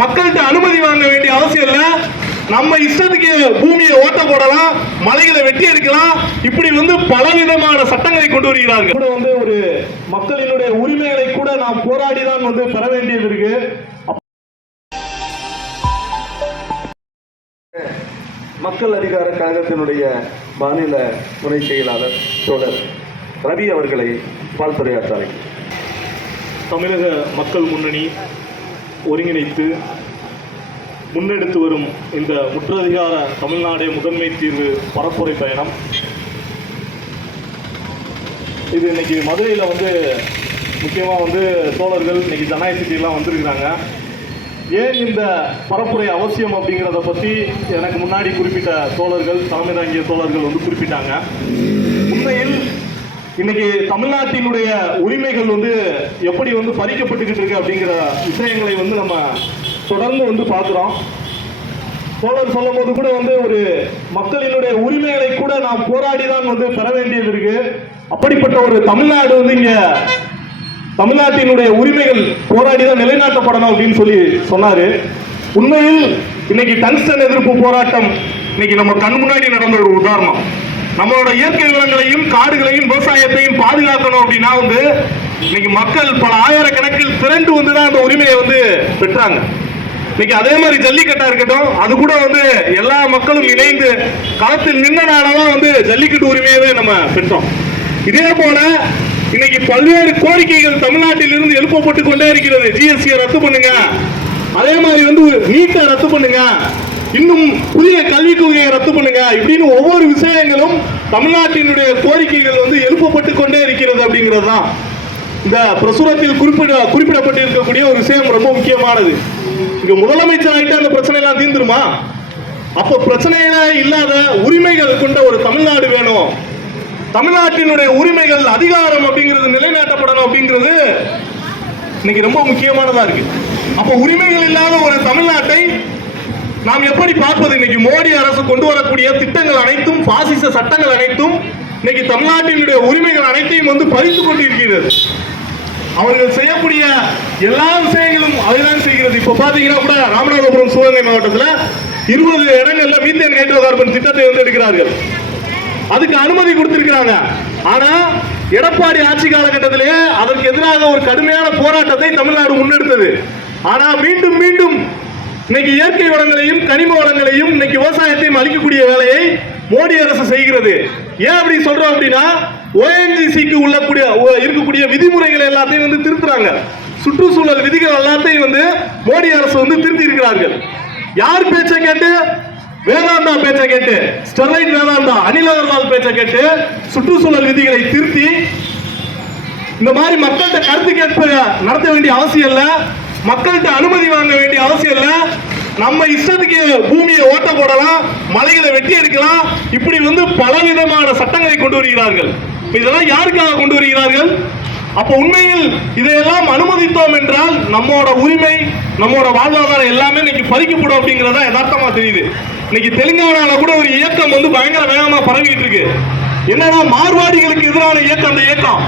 மக்கள்கிட்ட அனுமதி வாங்க வேண்டிய அவசியம் இல்ல. நம்ம இஷ்டத்துக்கு பூமியை ஓட்ட போடலாம், மலைகளை வெட்டி எடுக்கலாம். இப்படி பலவிதமான சட்டங்களை கொண்டு வருகிறார்கள். கூட ஒரு மக்களினுடைய உரிமைகளை கூட நாம் போராடி தான் பெற வேண்டியது இருக்கு. மக்கள் அதிகார கழகத்தினுடைய மாநில துணை செயலாளர் தோழர் ரவி அவர்களை வாழ்த்துரையாற்றார்கள். தமிழக மக்கள் முன்னணி ஒருங்கிணைத்து முன்னெடுத்து வரும் இந்த முற்றதிகார தமிழ்நாடு முதன்மை தீர்வு பரப்புரை பயணம் இது இன்னைக்கு மதுரையில் முக்கியமாக தோழர்கள் இன்னைக்கு ஜனநாயக சிட்டிலாம் வந்திருக்கிறாங்க. ஏன் இந்த பரப்புரை அவசியம் அப்படிங்கிறத பற்றி எனக்கு முன்னாடி குறிப்பிட்ட தோழர்கள், தலைமை தாங்கிய தோழர்கள் குறிப்பிட்டாங்க. உண்மையில் இன்னைக்கு தமிழ்நாட்டினுடைய உரிமைகள் எப்படி பறிக்கப்பட்டுக்கிட்டு இருக்கு அப்படிங்கிற விஷயங்களை நம்ம தொடர்ந்து பார்க்குறோம். தோழர் சொல்லும் போது கூட ஒரு மக்களினுடைய உரிமைகளை கூட நாம் போராடி தான் பெற வேண்டியது இருக்கு. அப்படிப்பட்ட ஒரு தமிழ்நாடு இங்க தமிழ்நாட்டினுடைய உரிமைகள் போராடிதான் நிலைநாட்டப்படணும் அப்படின்னு சொன்னாரு. உண்மையில் இன்னைக்கு டங்ஸ்டன் எதிர்ப்பு போராட்டம் இன்னைக்கு நம்ம கண் முன்னாடி நடந்த ஒரு உதாரணம். நம்மளோட இயற்கை வளங்களையும் காடுகளையும் விவசாயத்தையும் பாதுகாக்கணும் அப்படின்னா இன்னைக்கு மக்கள் பல ஆயிரக்கணக்கில் திரண்டு தான் அந்த உரிமையை பெற்றாங்க. இன்னைக்கு அதே மாதிரி ஜல்லிக்கட்டா இருக்கட்டும், அது கூட எல்லா மக்களும் இணைந்து களத்தில் நின்றனாலதான் ஜல்லிக்கட்டு உரிமையவே நம்ம பெற்றோம். இதே போல இன்னைக்கு பல்வேறு கோரிக்கைகள் தமிழ்நாட்டில் இருந்து எழுப்பப்பட்டு கொண்டே இருக்கிறது. ஜிஎஸ்டியை ரத்து பண்ணுங்க, அதே மாதிரி நீட்டை ரத்து பண்ணுங்க, இன்னும் புதிய கல்விக் கொள்கையை ரத்து பண்ணுங்க, இப்படின்னு ஒவ்வொரு விஷயங்களும் தமிழ்நாட்டினுடைய கோரிக்கைகள் எழுப்பப்பட்டு கொண்டே இருக்கிறது. அப்படிங்கிறது தான் இந்த பிரசுரத்தில் குறிப்பிடப்பட்டு இருக்கக்கூடிய ஒரு விஷயம் ரொம்ப முக்கியமானது. இங்க முதலமைச்சர் ஆகிட்டு அந்த பிரச்சனை எல்லாம் தீர்ந்துருமா? அப்போ பிரச்சனையில இல்லாத உரிமைகள் கொண்ட ஒரு தமிழ்நாடு வேணும். தமிழ்நாட்டினுடைய உரிமைகள் அதிகாரம் அப்படிங்கிறது நிலைநாட்டப்படணும் அப்படிங்கிறது இன்னைக்கு ரொம்ப முக்கியமானதா இருக்கு. அப்போ உரிமைகள் இல்லாத ஒரு தமிழ்நாட்டை நாம் எப்படி பார்ப்பது? இன்னைக்கு மோடி அரசு கொண்டு வரக்கூடிய திட்டங்கள் அனைத்தும், பாசிச சட்டங்கள் அனைத்தும் இன்னைக்கு தமிழ்நாட்டினுடைய உரிமைகள் அனைத்தையும் பறித்து கொண்டிருக்கிறது. அவர்கள் செய்யக்கூடிய எல்லா விஷயங்களும் அதுதான் செய்கிறது. இப்ப பாத்தீங்கன்னா கூட ராமநாதபுரம் சிவகங்கை மாவட்டத்தில் 20 இடங்கள்ல மீத்தேன் ஹைட்ரோ கார்பன் திட்டத்தை எடுக்கிறார்கள். அதுக்கு அனுமதி கொடுத்திருக்கிறாங்க. ஆனா எடப்பாடி ஆட்சி காலகட்டத்திலே அதற்கு எதிராக ஒரு கடுமையான போராட்டத்தை தமிழ்நாடு முன்னெடுத்தது. ஆனா மீண்டும் மீண்டும் இன்னைக்கு இயற்கை வளங்களையும் கனிம வளங்களையும் இன்னைக்கு விவசாயத்தையும் அளிக்கக்கூடிய வேலையை மோடி அரசு செய்கிறது. ஏன் அப்படி சொல்றோம் அப்படின்னா, ONGCக்கு இருக்கக்கூடிய விதிமுறைகள் எல்லாத்தையும் திருத்துறாங்க. சுற்றுச்சூழல் விதிகள் எல்லாத்தையும் மோடி அரசு திருத்தி இருக்கிறார்கள். யார் பேச்சை கேட்டு? வேதாந்தா பேச்சை கேட்டு, ஸ்டெர்லைட் வேதாந்தா, அனில் அகர்வால் பேச்சை கேட்டு சுற்றுச்சூழல் விதிகளை திருத்தி இந்த மாதிரி மக்கள்கிட்ட கருத்து கேட்ப நடத்த வேண்டிய அவசியம் இல்ல, மக்கள்கிட்ட அனுமதி வாங்க வேண்டிய அவசியம் இல்ல. நம்ம இஷ்டத்துக்கு பூமியை ஓட்ட போடலாம், மலைகளை வெட்டி எடுக்கலாம். இப்படி பலவிதமான சட்டங்களை கொண்டு வருகிறார்கள். இதெல்லாம் யாருக்காக கொண்டு வருகிறார்கள்? அப்ப உண்மையில் இதையெல்லாம் அனுமதித்தோம் என்றால் நம்மோட உரிமை, நம்மோட வாழ்வாதாரம் எல்லாமே இன்னைக்கு பறிக்கப்படும் அப்படிங்கறத யதார்த்தமா தெரியுது. இன்னைக்கு தெலுங்கானால கூட ஒரு இயக்கம் பயங்கர வேகமா பரவிட்டு இருக்கு. என்னன்னா மார்வாடிகளுக்கு எதிரான இயக்கம். அந்த இயக்கம்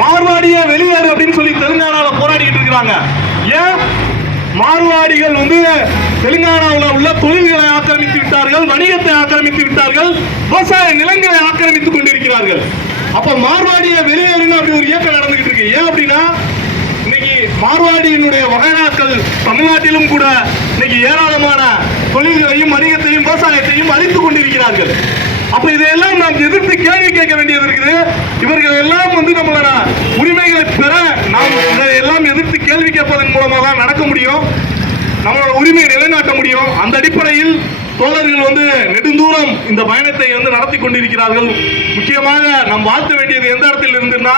மார்வாடிய வெளியேறு அப்படின்னு சொல்லி தெலுங்கானால போராடிட்டு இருக்கிறாங்க. ஏன்? மார்வாடிகள் தெலுங்கானாவில் உள்ள தொழில்களை ஆக்கிரமித்து விட்டார்கள், வணிகத்தை ஆக்கிரமித்து விட்டார்கள், விவசாய நிலங்களை ஆக்கிரமித்துக் கொண்டிருக்கிறார்கள். அப்ப மார்வாடிய வெளியேறுன்னு அப்படி ஒரு இயக்கம் நடந்துகிட்டு இருக்கு. ஏன் அப்படின்னா இன்னைக்கு மார்வாடியினுடைய வகைனாக்கள் தமிழ்நாட்டிலும் கூட இன்னைக்கு ஏராளமான தொழில்களையும் வணிகத்தையும் விவசாயத்தையும் அழித்துக் கொண்டிருக்கிறார்கள். அப்ப இதையெல்லாம் நாம் எதிர்த்து கேள்வி கேட்க வேண்டியது இருக்குது. இவர்கள் எல்லாம் நம்மளோட உரிமைகளை பெற நாம் இதையெல்லாம் எதிர்த்து கேள்வி கேட்பதன் மூலமாக தான் நடக்க முடியும், நம்மளோட உரிமையை நிலைநாட்ட முடியும். அந்த அடிப்படையில் தோழர்கள் நெடுந்தூரம் இந்த பயணத்தை நடத்தி கொண்டிருக்கிறார்கள். முக்கியமாக நாம் வாழ்த்த வேண்டியது எந்த இடத்தில் இருந்துன்னா,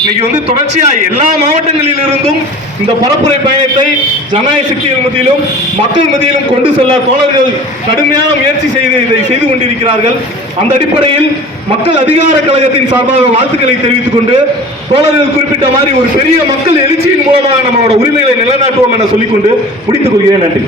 இன்னைக்கு தொடர்ச்சியா எல்லா மாவட்டங்களில் இருந்தும் இந்த பரப்புரை பயணத்தை ஜனநாயக சக்திகள் மத்தியிலும் மக்கள் மத்தியிலும் கொண்டு செல்ல தோழர்கள் கடுமையான முயற்சி செய்து இதை செய்து கொண்டிருக்கிறார்கள். அந்த அடிப்படையில் மக்கள் அதிகார கழகத்தின் சார்பாக வாழ்த்துக்களை தெரிவித்துக் கொண்டு, தோழர்கள் குறிப்பிட்ட மாதிரி ஒரு பெரிய மக்கள் எழுச்சியின் மூலமாக நம்மளோட உரிமைகளை நிலைநாட்டுவோம் என சொல்லிக்கொண்டு முடித்துக் கொள்கிறேன். நன்றி.